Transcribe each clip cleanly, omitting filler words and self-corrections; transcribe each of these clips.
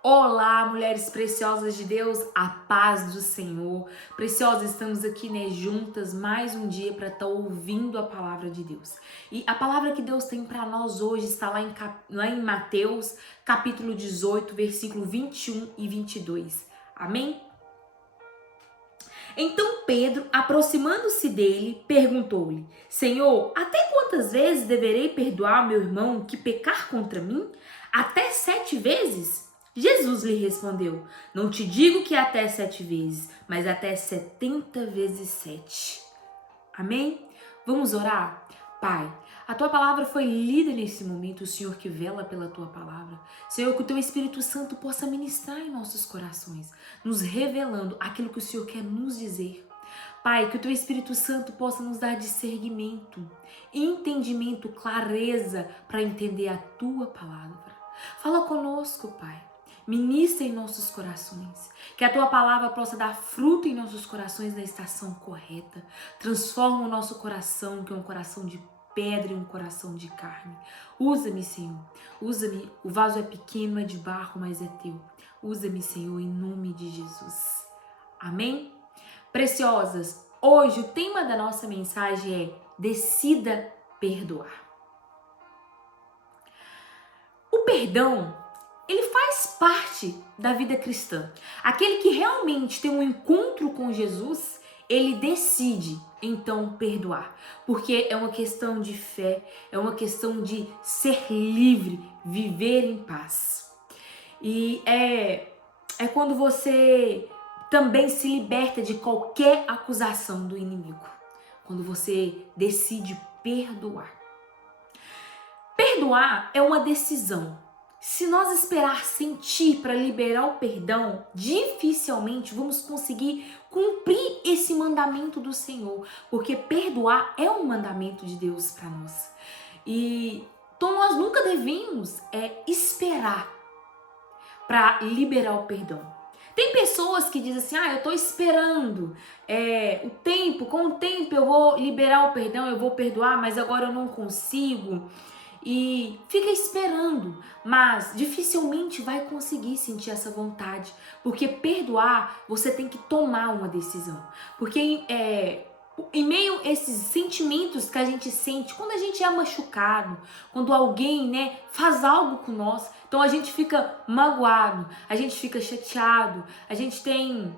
Olá, mulheres preciosas de Deus, a paz do Senhor. Preciosas, estamos aqui, juntas mais um dia para estar ouvindo a palavra de Deus. E a palavra que Deus tem para nós hoje está lá em Mateus, capítulo 18, versículo 21 e 22. Amém? Então Pedro, aproximando-se dele, perguntou-lhe: Senhor, até quantas vezes deverei perdoar meu irmão que pecar contra mim? Até 7 vezes? Jesus lhe respondeu: Não te digo que até 7 vezes, mas até 70 vezes 7. Amém? Vamos orar? Pai, a tua palavra foi lida nesse momento, o Senhor que vela pela tua palavra. Senhor, que o teu Espírito Santo possa ministrar em nossos corações, nos revelando aquilo que o Senhor quer nos dizer. Pai, que o teu Espírito Santo possa nos dar discernimento, entendimento, clareza para entender a tua palavra. Fala conosco, Pai. Ministra em nossos corações. Que a tua palavra possa dar fruto em nossos corações na estação correta. Transforma o nosso coração, que é um coração de pedra, em um coração de carne. Usa-me, Senhor. Usa-me. O vaso é pequeno, é de barro, mas é teu. Usa-me, Senhor, em nome de Jesus. Amém? Preciosas, hoje o tema da nossa mensagem é: decida perdoar. O perdão, ele faz parte da vida cristã. Aquele que realmente tem um encontro com Jesus, ele decide então perdoar, porque é uma questão de fé, é uma questão de ser livre, viver em paz. E é quando você também se liberta de qualquer acusação do inimigo, quando você decide perdoar. Perdoar é uma decisão. Se nós esperar sentir para liberar o perdão, dificilmente vamos conseguir cumprir esse mandamento do Senhor, porque perdoar é um mandamento de Deus para nós. Então nós nunca devemos esperar para liberar o perdão. Tem pessoas que dizem assim: eu tô esperando com o tempo eu vou liberar o perdão, eu vou perdoar, mas agora eu não consigo. E fica esperando, mas dificilmente vai conseguir sentir essa vontade, porque perdoar você tem que tomar uma decisão, porque em meio a esses sentimentos que a gente sente quando a gente é machucado, quando alguém faz algo com nós, então a gente fica magoado, a gente fica chateado, a gente tem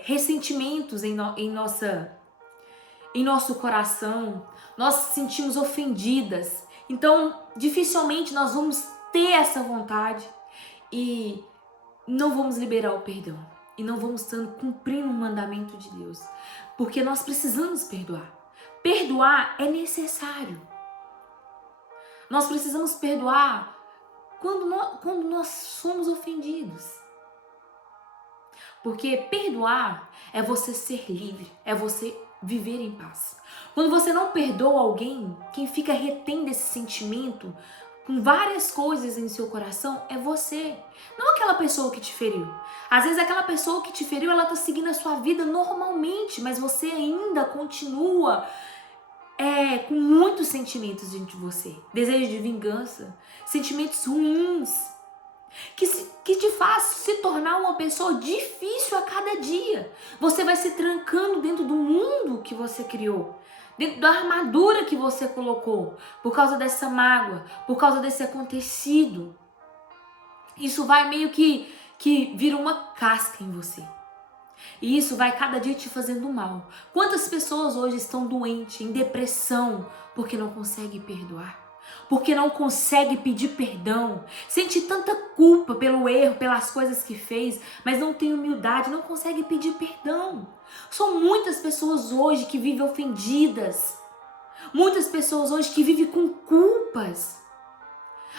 ressentimentos em nosso coração, nós nos sentimos ofendidas. Então, dificilmente nós vamos ter essa vontade e não vamos liberar o perdão. E não vamos estar cumprindo o mandamento de Deus. Porque nós precisamos perdoar. Perdoar é necessário. Nós precisamos perdoar quando nós somos ofendidos. Porque perdoar é você ser livre, é você viver em paz. Quando você não perdoa alguém, quem fica retendo esse sentimento com várias coisas em seu coração é você, não aquela pessoa que te feriu. Às vezes aquela pessoa que te feriu, ela tá seguindo a sua vida normalmente, mas você ainda continua com muitos sentimentos dentro de você. Desejo de vingança, sentimentos ruins, que te faz se tornar uma pessoa difícil a cada dia. Você vai se trancando dentro do mundo que você criou, dentro da armadura que você colocou, por causa dessa mágoa, por causa desse acontecido. Isso vai meio que vira uma casca em você. E isso vai cada dia te fazendo mal. Quantas pessoas hoje estão doentes, em depressão, porque não conseguem perdoar? Porque não consegue pedir perdão, sente tanta culpa pelo erro, pelas coisas que fez, mas não tem humildade, não consegue pedir perdão. São muitas pessoas hoje que vivem ofendidas, muitas pessoas hoje que vivem com culpas,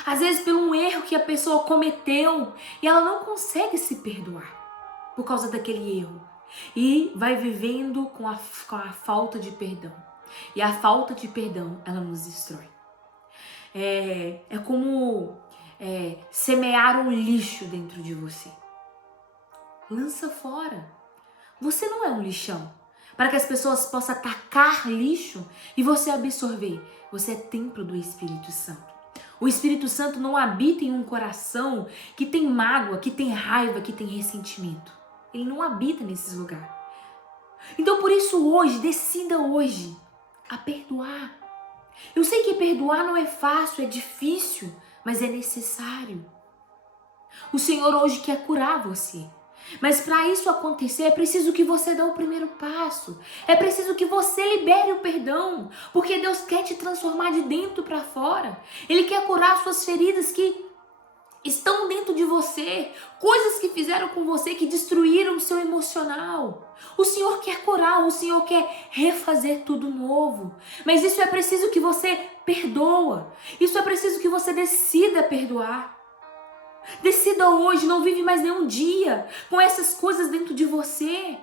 às vezes por um erro que a pessoa cometeu e ela não consegue se perdoar por causa daquele erro e vai vivendo com a falta de perdão. E a falta de perdão, ela nos destrói. É como semear um lixo dentro de você. Lança fora. Você não é um lixão para que as pessoas possam atacar lixo e você absorver. Você é templo do Espírito Santo. O Espírito Santo não habita em um coração que tem mágoa, que tem raiva, que tem ressentimento. Ele não habita nesses lugares. Então por isso hoje, decida hoje a perdoar. Eu sei que perdoar não é fácil, é difícil, mas é necessário. O Senhor hoje quer curar você. Mas para isso acontecer, é preciso que você dê o primeiro passo. É preciso que você libere o perdão. Porque Deus quer te transformar de dentro para fora. Ele quer curar suas feridas que estão dentro de você. Coisas que fizeram com você, que destruíram o seu emocional. O Senhor quer curar, o Senhor quer refazer tudo novo. Mas isso é preciso que você perdoa. Isso é preciso que você decida perdoar. Decida hoje, não vive mais nenhum dia com essas coisas dentro de você.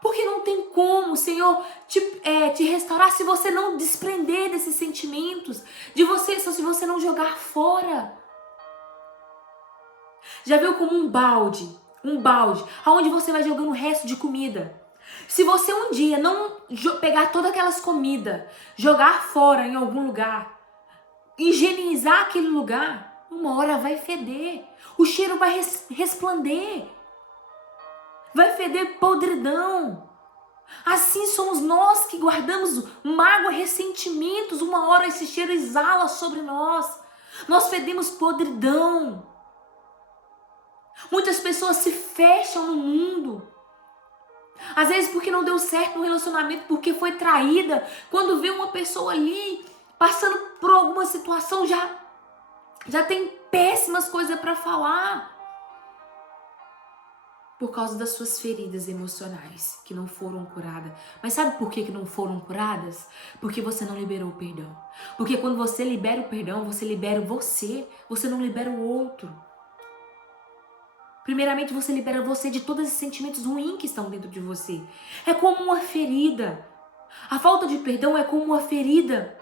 Porque não tem como o Senhor te restaurar se você não desprender desses sentimentos, se você não jogar fora. Já viu como um balde, aonde você vai jogando o resto de comida? Se você um dia não pegar todas aquelas comidas, jogar fora em algum lugar, higienizar aquele lugar, uma hora vai feder, o cheiro vai resplandecer, vai feder podridão. Assim somos nós que guardamos mágoa, ressentimentos, uma hora esse cheiro exala sobre nós, nós fedemos podridão. Muitas pessoas se fecham no mundo, às vezes porque não deu certo no relacionamento, porque foi traída, quando vê uma pessoa ali passando por alguma situação, já tem péssimas coisas para falar. Por causa das suas feridas emocionais que não foram curadas. Mas sabe por que não foram curadas? Porque você não liberou o perdão. Porque quando você libera o perdão, você libera você não libera o outro. Primeiramente, você libera você de todos esses sentimentos ruins que estão dentro de você. É como uma ferida. A falta de perdão é como uma ferida.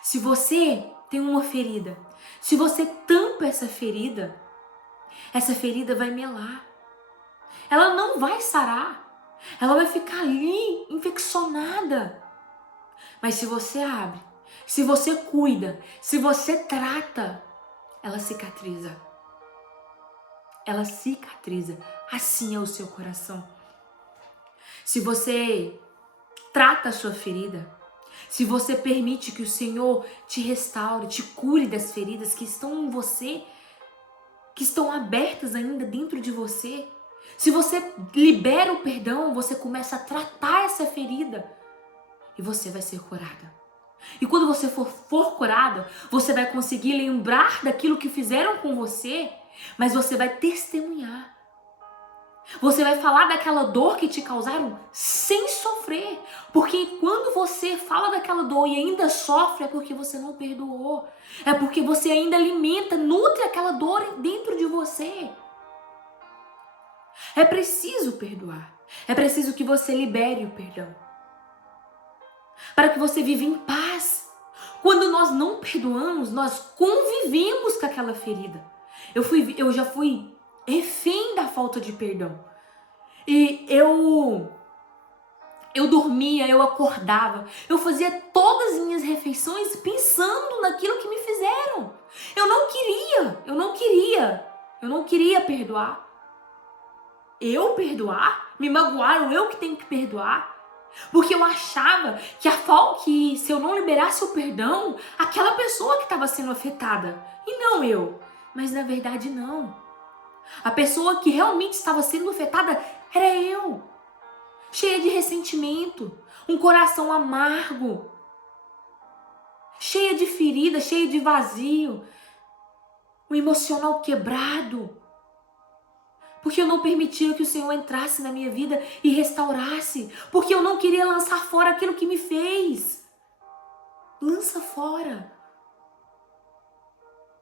Se você tem uma ferida, se você tampa essa ferida vai melar. Ela não vai sarar. Ela vai ficar ali, infeccionada. Mas se você abre, se você cuida, se você trata, ela cicatriza. Ela cicatriza. Assim é o seu coração. Se você trata a sua ferida, se você permite que o Senhor te restaure, te cure das feridas que estão em você, que estão abertas ainda dentro de você, se você libera o perdão, você começa a tratar essa ferida e você vai ser curada. E quando você for curada, você vai conseguir lembrar daquilo que fizeram com você, mas você vai testemunhar. Você vai falar daquela dor que te causaram sem sofrer. Porque quando você fala daquela dor e ainda sofre, é porque você não perdoou. É porque você ainda alimenta, nutre aquela dor dentro de você. É preciso perdoar. É preciso que você libere o perdão. Para que você viva em paz. Quando nós não perdoamos, nós convivemos com aquela ferida. Eu já fui refém da falta de perdão. E eu dormia, eu acordava, eu fazia todas as minhas refeições pensando naquilo que me fizeram. Eu não queria perdoar. Eu perdoar? Me magoaram, eu que tenho que perdoar? Porque eu achava que se eu não liberasse o perdão, aquela pessoa que estava sendo afetada, e não eu. Mas na verdade não. A pessoa que realmente estava sendo afetada era eu. Cheia de ressentimento, um coração amargo, cheia de ferida, cheia de vazio, um emocional quebrado. Porque eu não permitia que o Senhor entrasse na minha vida e restaurasse. Porque eu não queria lançar fora aquilo que me fez. Lança fora.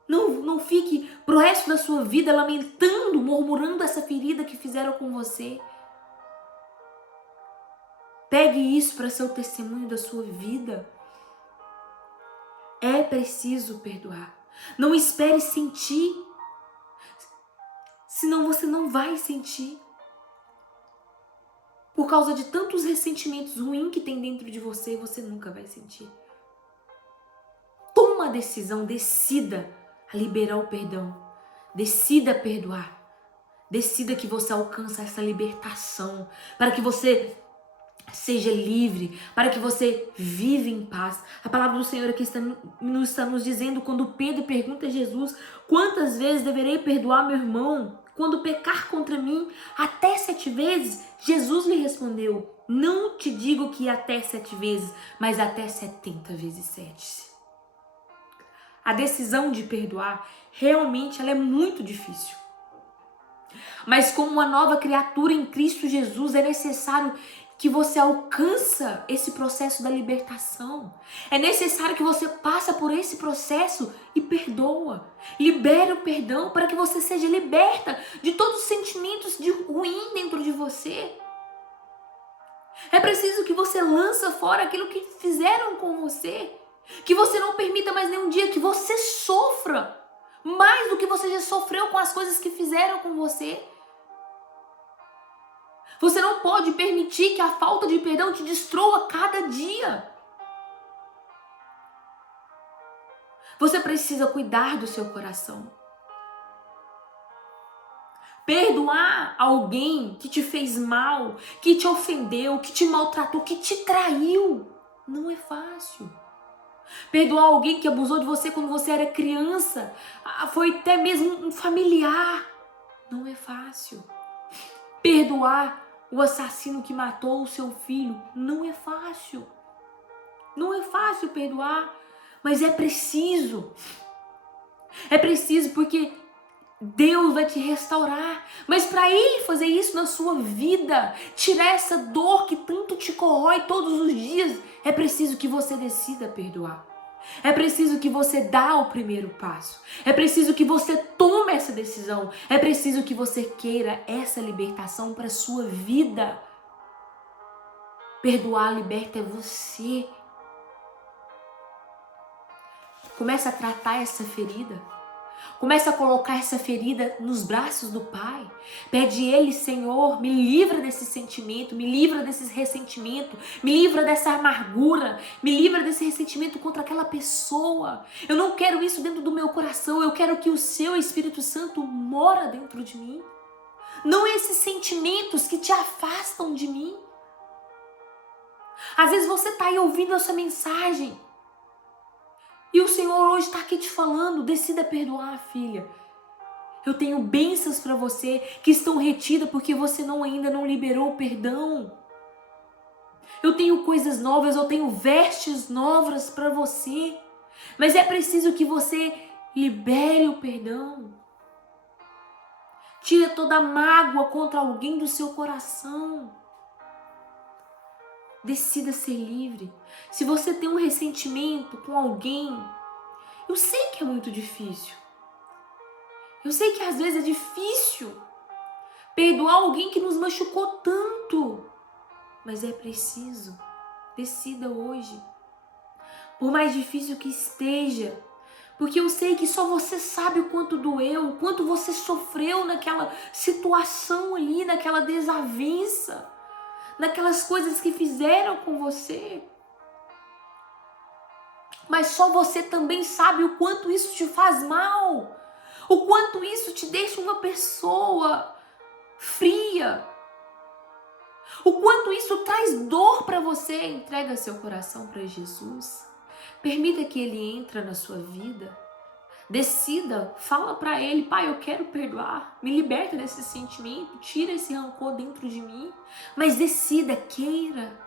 Não fique pro resto da sua vida lamentando, murmurando essa ferida que fizeram com você. Pegue isso para ser o testemunho da sua vida. É preciso perdoar. Não espere sentir. Senão você não vai sentir. Por causa de tantos ressentimentos ruins que tem dentro de você, você nunca vai sentir. toma a decisão, decida a liberar o perdão. Decida perdoar. Decida que você alcança essa libertação, para que você seja livre, para que você viva em paz. A palavra do Senhor aqui está nos dizendo, quando Pedro pergunta a Jesus: quantas vezes deverei perdoar meu irmão quando pecar contra mim? Até 7 vezes? Jesus lhe respondeu: não te digo que até 7 vezes, mas até 70 vezes 7. A decisão de perdoar, realmente, ela é muito difícil. Mas como uma nova criatura em Cristo Jesus, é necessário que você alcança esse processo da libertação. É necessário que você passe por esse processo e perdoa. Libere o perdão para que você seja liberta de todos os sentimentos de ruim dentro de você. É preciso que você lance fora aquilo que fizeram com você. Que você não permita mais nenhum dia que você sofra mais do que você já sofreu com as coisas que fizeram com você. Você não pode permitir que a falta de perdão te destrua cada dia. Você precisa cuidar do seu coração. Perdoar alguém que te fez mal, que te ofendeu, que te maltratou, que te traiu, não é fácil. Perdoar alguém que abusou de você quando você era criança, foi até mesmo um familiar, não é fácil. Perdoar o assassino que matou o seu filho, não é fácil. Não é fácil perdoar, mas é preciso. É preciso porque Deus vai te restaurar. Mas para Ele fazer isso na sua vida, tirar essa dor que tanto te corrói todos os dias, é preciso que você decida perdoar. É preciso que você dá o primeiro passo. É preciso que você tome essa decisão. É preciso que você queira essa libertação para a sua vida. Perdoar liberta é você. Começa a tratar essa ferida. Começa a colocar essa ferida nos braços do Pai. Pede a Ele: Senhor, me livra desse sentimento, me livra desse ressentimento, me livra dessa amargura, me livra desse ressentimento contra aquela pessoa. Eu não quero isso dentro do meu coração, eu quero que o Seu Espírito Santo mora dentro de mim. Não esses sentimentos que te afastam de mim. Às vezes você está aí ouvindo essa mensagem e o Senhor hoje está aqui te falando: decida perdoar, filha. Eu tenho bênçãos para você que estão retidas porque você ainda não liberou o perdão. Eu tenho coisas novas, eu tenho vestes novas para você. Mas é preciso que você libere o perdão. Tira toda a mágoa contra alguém do seu coração. Decida ser livre. Se você tem um ressentimento com alguém, eu sei que é muito difícil. Eu sei que às vezes é difícil perdoar alguém que nos machucou tanto. Mas é preciso. Decida hoje. Por mais difícil que esteja. Porque eu sei que só você sabe o quanto doeu, o quanto você sofreu naquela situação ali, naquela desavença, naquelas coisas que fizeram com você. Mas só você também sabe o quanto isso te faz mal. O quanto isso te deixa uma pessoa fria. O quanto isso traz dor para você. Entrega seu coração para Jesus. Permita que Ele entre na sua vida. Decida, fala para Ele: Pai, eu quero perdoar. Me liberta desse sentimento. Tira esse rancor dentro de mim. Mas decida, queira.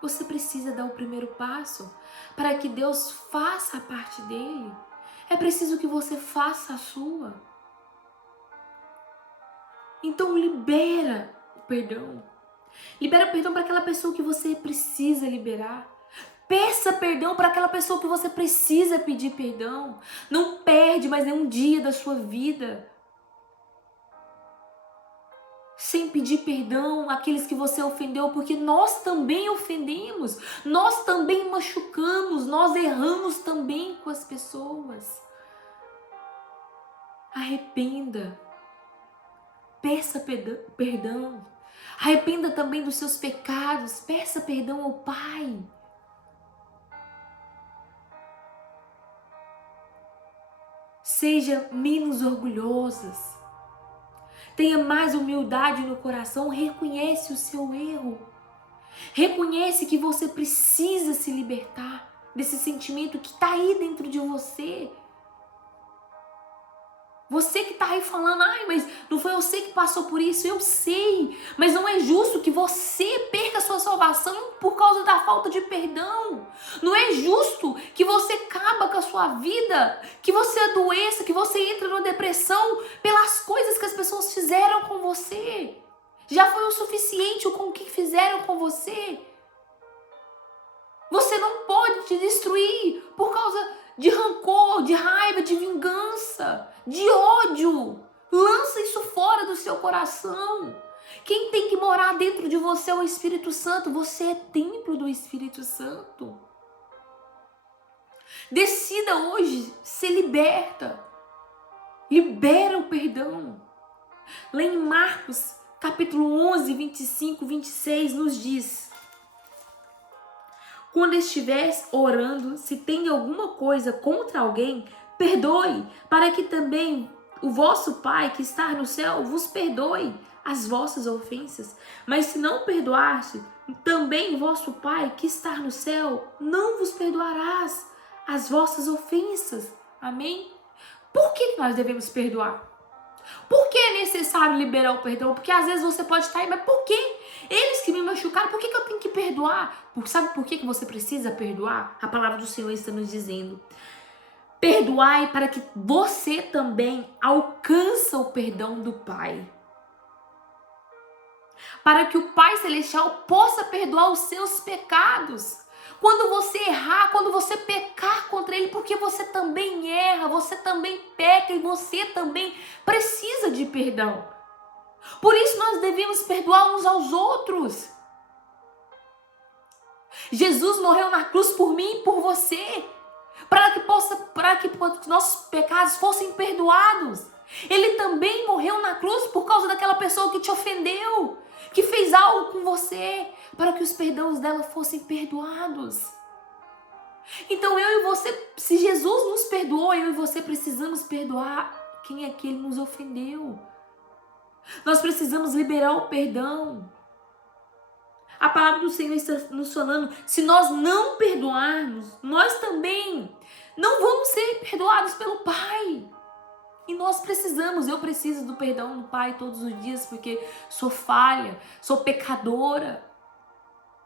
Você precisa dar o primeiro passo para que Deus faça a parte dele. É preciso que você faça a sua. Então libera o perdão. Libera perdão para aquela pessoa que você precisa liberar. Peça perdão para aquela pessoa que você precisa pedir perdão. Não perde mais nenhum dia da sua vida sem pedir perdão àqueles que você ofendeu, porque nós também ofendemos, nós também machucamos, nós erramos também com as pessoas. Arrependa, peça perdão, arrependa também dos seus pecados, peça perdão ao Pai. Seja menos orgulhosas. Tenha mais humildade no coração. Reconhece o seu erro. Reconhece que você precisa se libertar desse sentimento que está aí dentro de você. Você que está aí falando, ai, mas não foi você que passou por isso, eu sei. Mas não é justo que você perca a sua salvação por causa da falta de perdão. Não é justo que você acaba com a sua vida, que você adoeça, que você entra numa depressão pelas coisas que as pessoas fizeram com você. Já foi o suficiente com o que fizeram com você. Você não pode te destruir por causa de rancor, de raiva, de vingança, de ódio. Lança isso fora do seu coração. Quem tem que morar dentro de você é o Espírito Santo. Você é templo do Espírito Santo. Decida hoje ser liberta. Libera o perdão. Lá em Marcos, capítulo 11, 25, 26, nos diz: quando estiver orando, se tem alguma coisa contra alguém, perdoe, para que também o vosso Pai que está no céu vos perdoe as vossas ofensas. Mas se não perdoaste, também o vosso Pai que está no céu não vos perdoarás as vossas ofensas. Amém? Por que nós devemos perdoar? Por que é necessário liberar o perdão? Porque às vezes você pode estar aí, mas por quê? Eles que me machucaram, por que eu tenho que perdoar? Sabe por que você precisa perdoar? A palavra do Senhor está nos dizendo: perdoai para que você também alcance o perdão do Pai. Para que o Pai Celestial possa perdoar os seus pecados. Quando você errar, quando você pecar contra Ele, porque você também erra, você também peca e você também precisa de perdão. Por isso nós devemos perdoar uns aos outros. Jesus morreu na cruz por mim e por você, para que nossos pecados fossem perdoados. Ele também morreu na cruz por causa daquela pessoa que te ofendeu, que fez algo com você, para que os perdões dela fossem perdoados. Então eu e você, se Jesus nos perdoou, eu e você precisamos perdoar quem é que Ele nos ofendeu. Nós precisamos liberar o perdão. A palavra do Senhor está nos falando: se nós não perdoarmos, nós também não vamos ser perdoados pelo Pai. E nós precisamos, eu preciso do perdão do Pai todos os dias, porque sou falha, sou pecadora,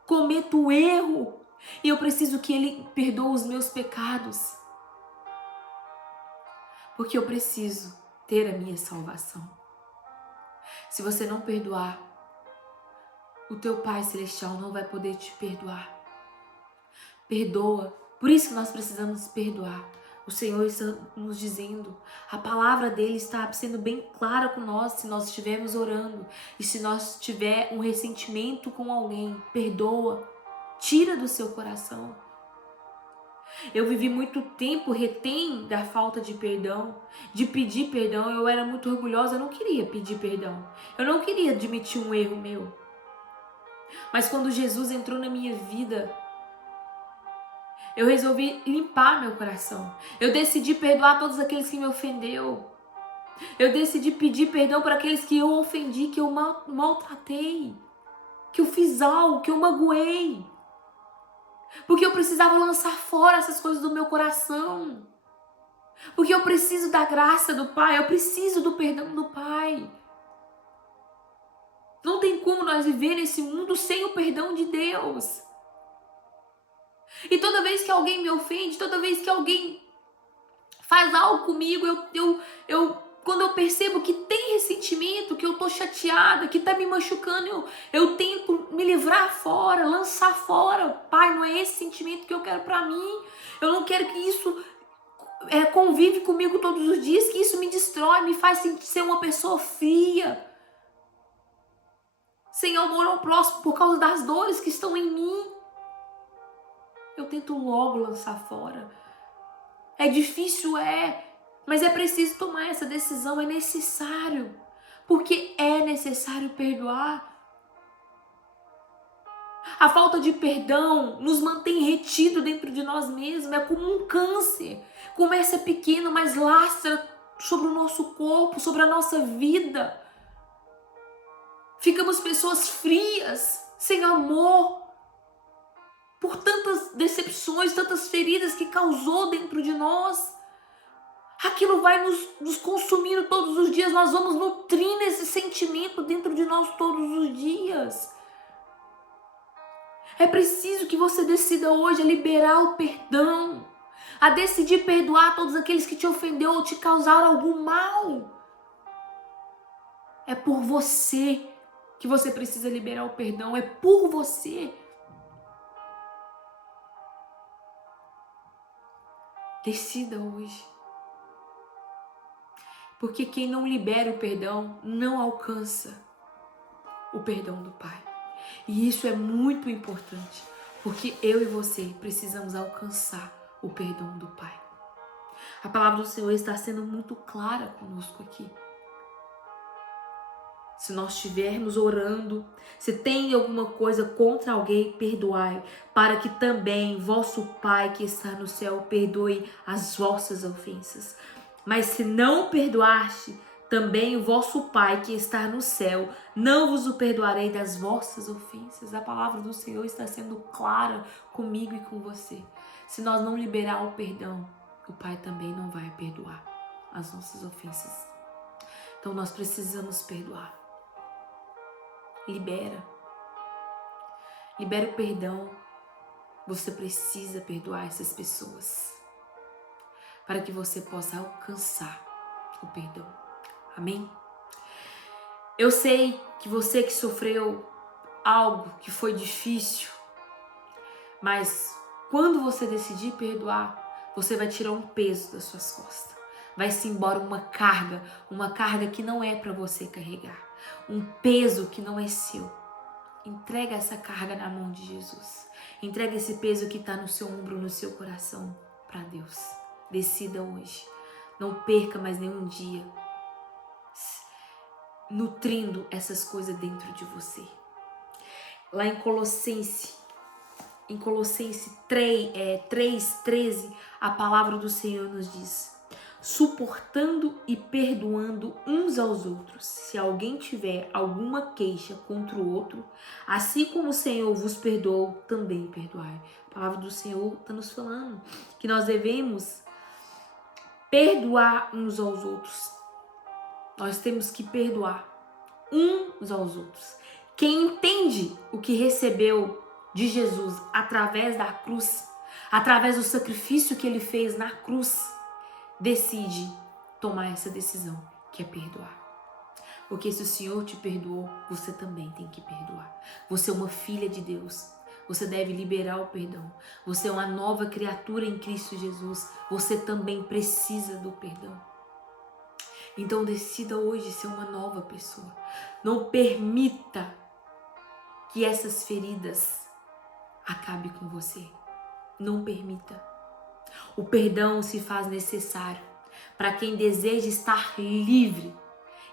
cometo erro, e eu preciso que Ele perdoe os meus pecados, porque eu preciso ter a minha salvação. Se você não perdoar, o teu Pai Celestial não vai poder te perdoar. Perdoa. Por isso que nós precisamos perdoar. O Senhor está nos dizendo, a palavra dele está sendo bem clara com nós, se nós estivermos orando. E se nós tiver um ressentimento com alguém, perdoa. Tira do seu coração. Eu vivi muito tempo retém da falta de perdão, de pedir perdão. Eu era muito orgulhosa, eu não queria pedir perdão. Eu não queria admitir um erro meu. Mas quando Jesus entrou na minha vida, eu resolvi limpar meu coração. Eu decidi perdoar todos aqueles que me ofendeu. Eu decidi pedir perdão para aqueles que eu ofendi, que eu maltratei, que eu fiz algo, que eu magoei. Porque eu precisava lançar fora essas coisas do meu coração. Porque eu preciso da graça do Pai, eu preciso do perdão do Pai. Não tem como nós viver nesse mundo sem o perdão de Deus. E toda vez que alguém me ofende, toda vez que alguém faz algo comigo, quando eu percebo que tem ressentimento, que eu tô chateada, que tá me machucando, eu tento me livrar fora, lançar fora. Pai, não é esse sentimento que eu quero pra mim. Eu não quero que isso convive comigo todos os dias, que isso me destrói, me faz ser uma pessoa fria, sem amor ao próximo, por causa das dores que estão em mim. Eu tento logo lançar fora. É difícil, mas é preciso tomar essa decisão, é necessário. Porque é necessário perdoar. A falta de perdão nos mantém retido dentro de nós mesmos. É como um câncer. Começa pequeno, mas lastra sobre o nosso corpo, sobre a nossa vida. Ficamos pessoas frias, sem amor, por tantas decepções, tantas feridas que causou dentro de nós. Aquilo vai nos consumindo todos os dias. Nós vamos nutrindo esse sentimento dentro de nós todos os dias. É preciso que você decida hoje a liberar o perdão, a decidir perdoar todos aqueles que te ofendeu ou te causaram algum mal. É por você que você precisa liberar o perdão, é por você. Decida hoje. Porque quem não libera o perdão não alcança o perdão do Pai. E isso é muito importante, porque eu e você precisamos alcançar o perdão do Pai. A palavra do Senhor está sendo muito clara conosco aqui. Se nós estivermos orando, se tem alguma coisa contra alguém, perdoai, para que também vosso Pai que está no céu perdoe as vossas ofensas. Mas se não perdoaste, também o vosso Pai que está no céu não vos o perdoarei das vossas ofensas. A palavra do Senhor está sendo clara comigo e com você. Se nós não liberar o perdão, o Pai também não vai perdoar as nossas ofensas. Então nós precisamos perdoar. Libera o perdão. Você precisa perdoar essas pessoas para que você possa alcançar o perdão. Amém? Eu sei que você que sofreu algo que foi difícil, mas quando você decidir perdoar, você vai tirar um peso das suas costas. Vai-se embora uma carga que não é para você carregar, um peso que não é seu. Entrega essa carga na mão de Jesus. Entrega esse peso que está no seu ombro, no seu coração, para Deus. Decida hoje. Não perca mais nenhum dia nutrindo essas coisas dentro de você. Lá em Colossenses 3:13, a palavra do Senhor nos diz: suportando e perdoando uns aos outros, se alguém tiver alguma queixa contra o outro, assim como o Senhor vos perdoou, também perdoai. A palavra do Senhor está nos falando que nós devemos perdoar uns aos outros. Nós temos que perdoar uns aos outros. Quem entende o que recebeu de Jesus através da cruz, através do sacrifício que ele fez na cruz, decide tomar essa decisão, que é perdoar. Porque se o Senhor te perdoou, você também tem que perdoar. Você é uma filha de Deus. Você deve liberar o perdão. Você é uma nova criatura em Cristo Jesus. Você também precisa do perdão. Então decida hoje ser uma nova pessoa. Não permita que essas feridas acabem com você. Não permita. O perdão se faz necessário para quem deseja estar livre,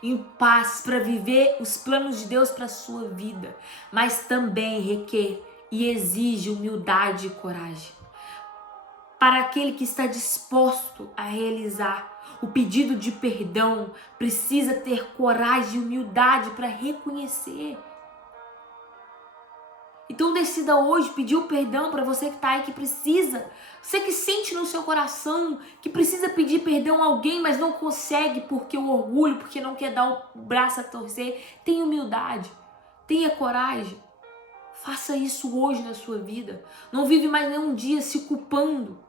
em paz, para viver os planos de Deus para a sua vida, mas também requer e exige humildade e coragem. Para aquele que está disposto a realizar o pedido de perdão, precisa ter coragem e humildade para reconhecer. Então decida hoje pedir o perdão para você que está aí, que precisa. Você que sente no seu coração que precisa pedir perdão a alguém, mas não consegue porque o orgulho, porque não quer dar o braço a torcer. Tenha humildade, tenha coragem. Faça isso hoje na sua vida. Não vive mais nenhum dia se culpando.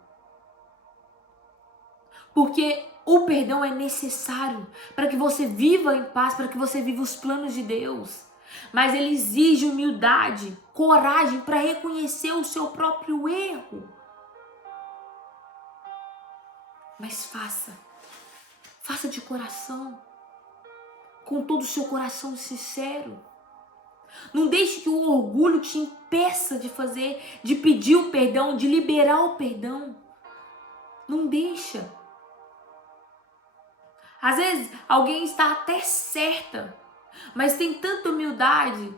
Porque o perdão é necessário para que você viva em paz, para que você viva os planos de Deus. Mas ele exige humildade, coragem para reconhecer o seu próprio erro. Mas faça de coração, com todo o seu coração sincero. Não deixe que o orgulho te impeça de fazer, de pedir o perdão, de liberar o perdão. Não deixa. Às vezes alguém está até certa, mas tem tanta humildade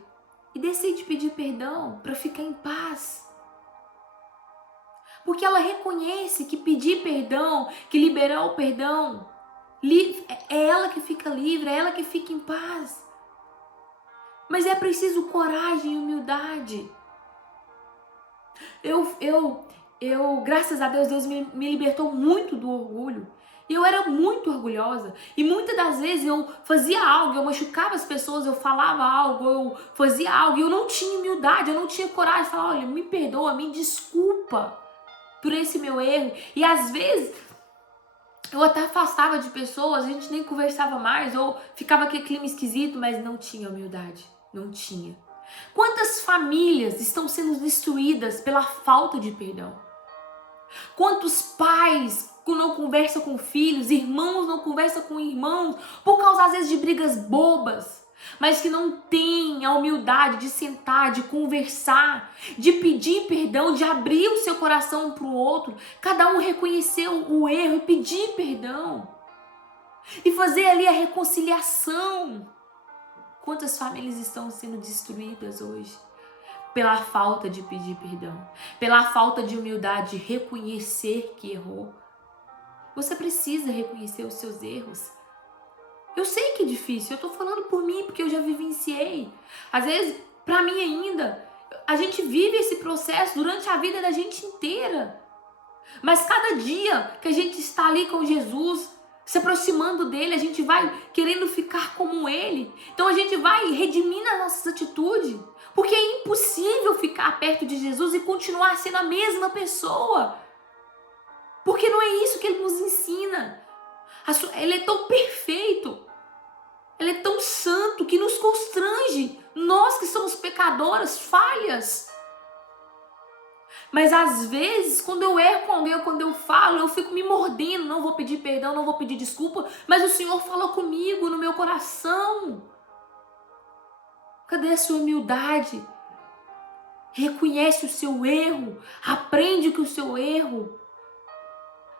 e decide pedir perdão para ficar em paz. Porque ela reconhece que pedir perdão, que liberar o perdão, é ela que fica livre, é ela que fica em paz. Mas é preciso coragem e humildade. Graças a Deus, Deus me libertou muito do orgulho. E eu era muito orgulhosa. E muitas das vezes eu fazia algo, eu machucava as pessoas, eu falava algo, eu fazia algo, e eu não tinha humildade, eu não tinha coragem de falar, olha, me perdoa, me desculpa por esse meu erro. E às vezes eu até afastava de pessoas, a gente nem conversava mais, ou ficava aquele clima esquisito, mas não tinha humildade. Não tinha. Quantas famílias estão sendo destruídas pela falta de perdão? Quantos pais não conversam com filhos, irmãos não conversam com irmãos, por causa às vezes de brigas bobas, mas que não têm a humildade de sentar, de conversar, de pedir perdão, de abrir o seu coração para o outro, cada um reconhecer o erro e pedir perdão, e fazer ali a reconciliação. Quantas famílias estão sendo destruídas hoje? Pela falta de pedir perdão, pela falta de humildade, de reconhecer que errou. Você precisa reconhecer os seus erros. Eu sei que é difícil, eu tô falando por mim, porque eu já vivenciei. Às vezes, pra mim ainda, a gente vive esse processo durante a vida da gente inteira. Mas cada dia que a gente está ali com Jesus, se aproximando dele, a gente vai querendo ficar como ele. Então a gente vai redimindo as nossas atitudes. Porque é impossível ficar perto de Jesus e continuar sendo a mesma pessoa. Porque não é isso que ele nos ensina. Ele é tão perfeito. Ele é tão santo que nos constrange. Nós que somos pecadoras, falhas. Mas às vezes, quando eu erro com alguém, quando eu falo, eu fico me mordendo. Não vou pedir perdão, não vou pedir desculpa. Mas o Senhor falou comigo no meu coração. Cadê a sua humildade? Reconhece o seu erro. Aprende com o seu erro.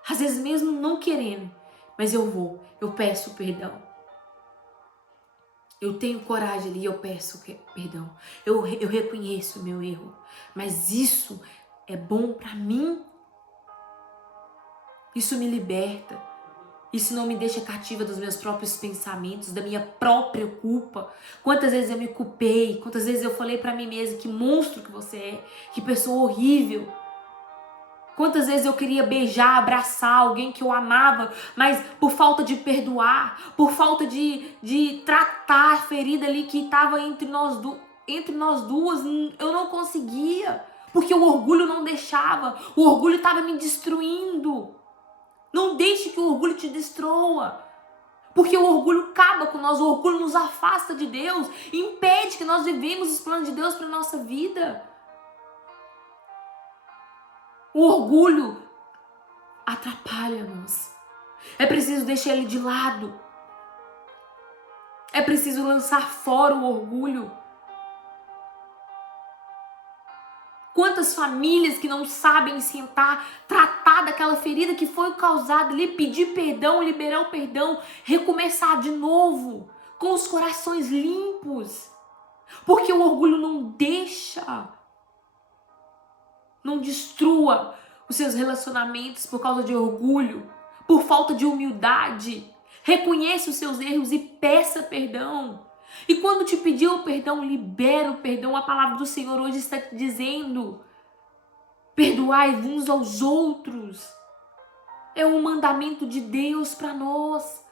Às vezes mesmo não querendo. Mas eu peço perdão. Eu tenho coragem ali, eu peço perdão. Eu reconheço o meu erro. Mas isso é bom para mim. Isso me liberta. Isso não me deixa cativa dos meus próprios pensamentos, da minha própria culpa. Quantas vezes eu me culpei, quantas vezes eu falei pra mim mesma que monstro que você é, que pessoa horrível. Quantas vezes eu queria beijar, abraçar alguém que eu amava, mas por falta de perdoar, por falta de tratar a ferida ali que estava entre nós duas, eu não conseguia. Porque o orgulho não deixava, o orgulho estava me destruindo. Não deixe que o orgulho te destrua. Porque o orgulho acaba com nós, o orgulho nos afasta de Deus, impede que nós vivemos os planos de Deus para a nossa vida. O orgulho atrapalha-nos. É preciso deixar ele de lado. É preciso lançar fora o orgulho. Quantas famílias que não sabem sentar, tratar daquela ferida que foi causada ali, pedir perdão, liberar o perdão, recomeçar de novo, com os corações limpos. Porque o orgulho não deixa. Não destrua os seus relacionamentos por causa de orgulho, por falta de humildade. Reconheça os seus erros e peça perdão. E quando te pedir o perdão, libera o perdão. A palavra do Senhor hoje está te dizendo: perdoai uns aos outros. É um mandamento de Deus para nós.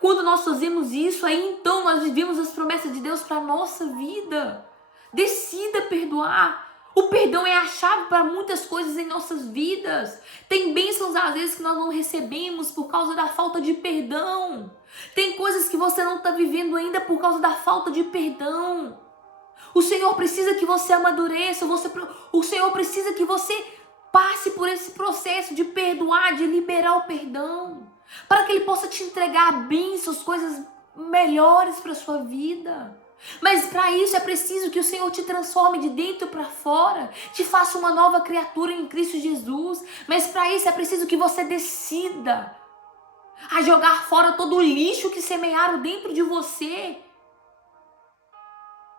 Quando nós fazemos isso, aí então nós vivemos as promessas de Deus para a nossa vida. Decida perdoar. O perdão é a chave para muitas coisas em nossas vidas. Tem bênçãos às vezes que nós não recebemos por causa da falta de perdão. Tem coisas que você não está vivendo ainda por causa da falta de perdão. O Senhor precisa que você amadureça. O Senhor precisa que você passe por esse processo de perdoar, de liberar o perdão, para que Ele possa te entregar bênçãos, coisas melhores para a sua vida. Mas para isso é preciso que o Senhor te transforme de dentro para fora, te faça uma nova criatura em Cristo Jesus. Mas para isso é preciso que você decida. a jogar fora todo o lixo que semearam dentro de você.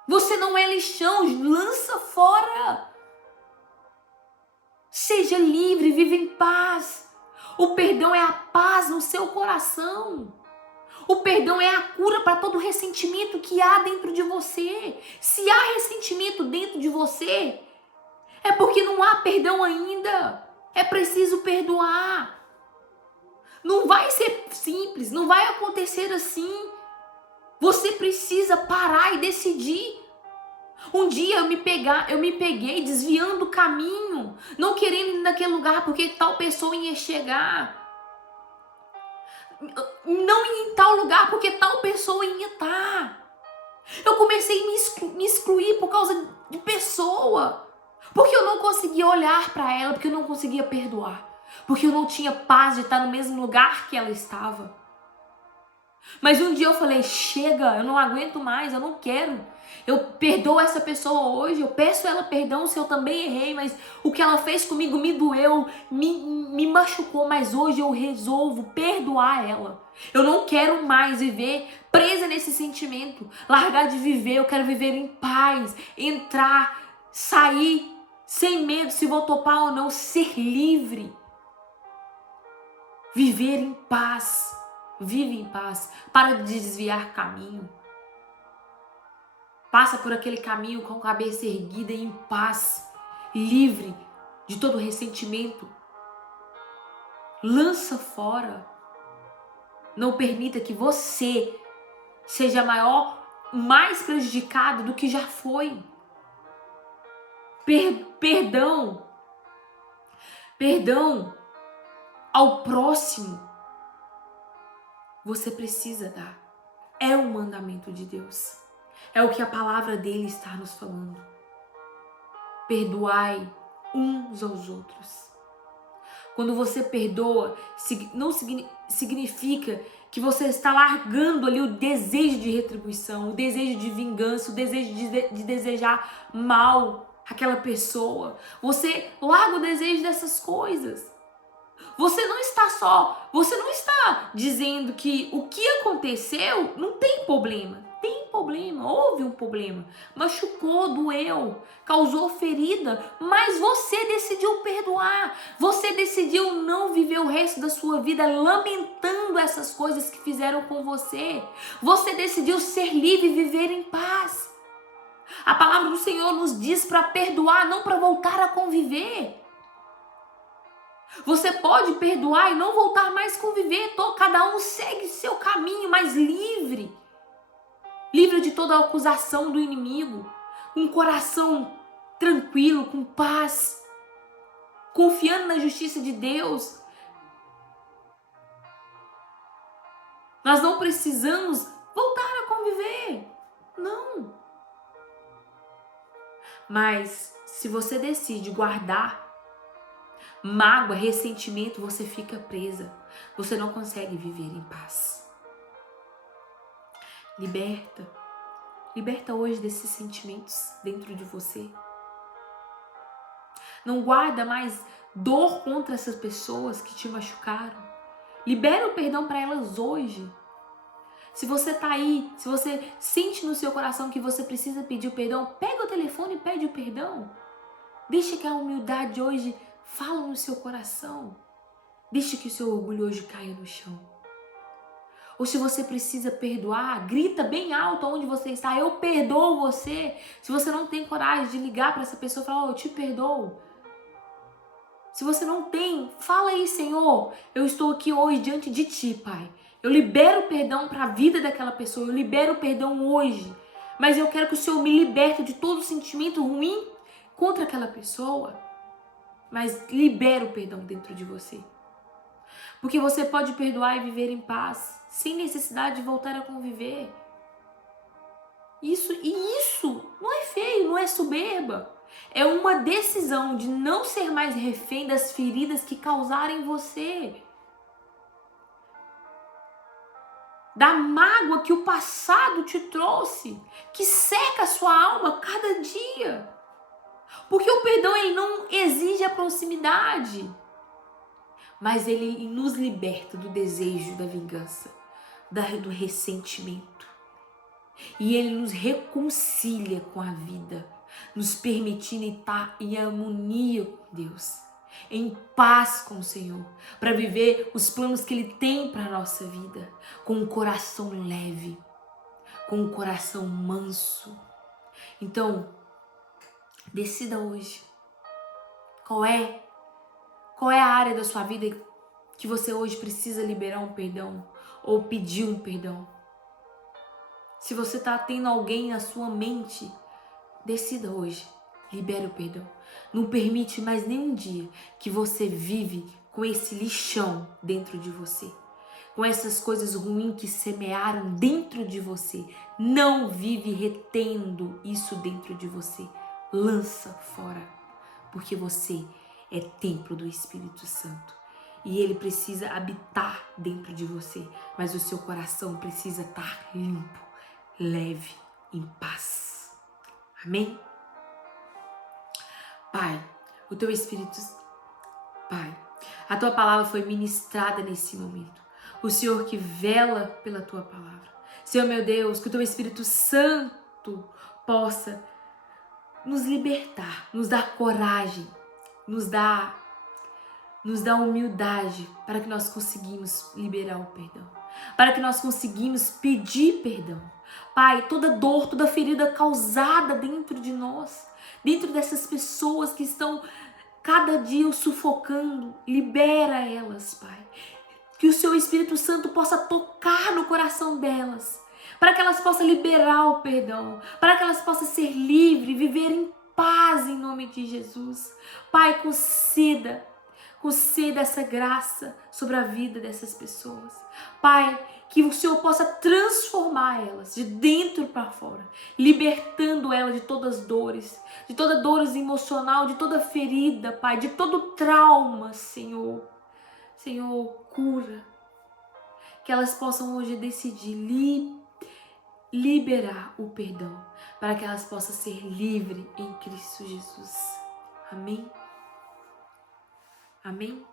Você não é lixão, lança fora. Seja livre, viva em paz. O perdão é a paz no seu coração. O perdão é a cura para todo ressentimento que há dentro de você. Se há ressentimento dentro de você, é porque não há perdão ainda. É preciso perdoar. Não vai ser simples, não vai acontecer assim. Você precisa parar e decidir. Um dia eu me peguei desviando o caminho, não querendo ir naquele lugar porque tal pessoa ia chegar. Não ir em tal lugar porque tal pessoa ia estar. Eu comecei a me excluir por causa de pessoa. Porque eu não conseguia olhar para ela, porque eu não conseguia perdoar. Porque eu não tinha paz de estar no mesmo lugar que ela estava. Mas um dia eu falei, chega, eu não aguento mais, eu não quero. Eu perdoo essa pessoa hoje, eu peço ela perdão se eu também errei, mas o que ela fez comigo me doeu, me machucou, mas hoje eu resolvo perdoar ela. Eu não quero mais viver presa nesse sentimento, largar de viver, eu quero viver em paz, entrar, sair sem medo se vou topar ou não, ser livre. Viver em paz. Vive em paz. Para de desviar caminho. Passa por aquele caminho com a cabeça erguida e em paz. Livre de todo ressentimento. Lança fora. Não permita que você seja mais prejudicado do que já foi. Perdão. Perdão ao próximo. Você precisa dar. É um mandamento de Deus. É o que a palavra dele está nos falando. Perdoai uns aos outros. Quando você perdoa, não significa que você está largando ali o desejo de retribuição, o desejo de vingança, o desejo de desejar mal àquela pessoa. Você larga o desejo dessas coisas. Você não está dizendo que o que aconteceu não tem problema. Tem problema, houve um problema. Machucou, doeu, causou ferida, mas você decidiu perdoar. Você decidiu não viver o resto da sua vida lamentando essas coisas que fizeram com você. Você decidiu ser livre e viver em paz. A palavra do Senhor nos diz para perdoar, não para voltar a conviver. Você pode perdoar e não voltar mais a conviver. Cada um segue seu caminho, mas livre. Livre de toda a acusação do inimigo. Com um coração tranquilo, com paz. Confiando na justiça de Deus. Nós não precisamos voltar a conviver. Não. Mas se você decide guardar mágoa, ressentimento, você fica presa. Você não consegue viver em paz. Liberta. Liberta hoje desses sentimentos dentro de você. Não guarda mais dor contra essas pessoas que te machucaram. Libera o perdão para elas hoje. Se você tá aí, se você sente no seu coração que você precisa pedir o perdão, pega o telefone e pede o perdão. Deixa que a humildade hoje fala no seu coração. Deixa que o seu orgulho hoje caia no chão. Ou se você precisa perdoar, grita bem alto onde você está. Eu perdoo você. Se você não tem coragem de ligar para essa pessoa e falar, eu te perdoo. Se você não tem, fala aí, Senhor. Eu estou aqui hoje diante de ti, Pai. Eu libero perdão para a vida daquela pessoa. Eu libero perdão hoje. Mas eu quero que o Senhor me liberte de todo sentimento ruim contra aquela pessoa. Mas libera o perdão dentro de você. Porque você pode perdoar e viver em paz, sem necessidade de voltar a conviver. Isso não é feio, não é soberba. É uma decisão de não ser mais refém das feridas que causaram em você. Da mágoa que o passado te trouxe, que seca a sua alma cada dia. Porque o perdão, ele não exige a proximidade. mas Ele nos liberta do desejo da vingança, do ressentimento. E Ele nos reconcilia com a vida, nos permitindo estar em harmonia com Deus, em paz com o Senhor, para viver os planos que Ele tem para a nossa vida, com um coração leve, com um coração manso. Então, decida hoje. Qual é a área da sua vida que você hoje precisa liberar um perdão ou pedir um perdão? Se você está tendo alguém na sua mente, decida hoje. Libere o perdão. Não permite mais nenhum dia que você vive com esse lixão dentro de você, com essas coisas ruins que semearam dentro de você. Não vive retendo isso dentro de você. Lança fora, porque você é templo do Espírito Santo e Ele precisa habitar dentro de você, mas o seu coração precisa estar limpo, leve, em paz. Amém? Pai, o teu Espírito, Pai, a tua palavra foi ministrada nesse momento. O Senhor que vela pela tua palavra. Senhor meu Deus, que o teu Espírito Santo possa nos libertar, nos dar coragem, nos dar humildade para que nós conseguimos liberar o perdão, para que nós conseguimos pedir perdão. Pai, toda dor, toda ferida causada dentro de nós, dentro dessas pessoas que estão cada dia o sufocando, libera elas, Pai. Que o Seu Espírito Santo possa tocar no coração delas, para que elas possam liberar o perdão, para que elas possam ser livres, viver em paz em nome de Jesus. Pai, conceda essa graça sobre a vida dessas pessoas. Pai, que o Senhor possa transformar elas de dentro para fora, libertando elas de todas as dores, de toda dor emocional, de toda ferida, Pai, de todo trauma, Senhor. Senhor, cura. Que elas possam hoje decidir liberar o perdão, para que elas possam ser livres em Cristo Jesus. Amém? Amém?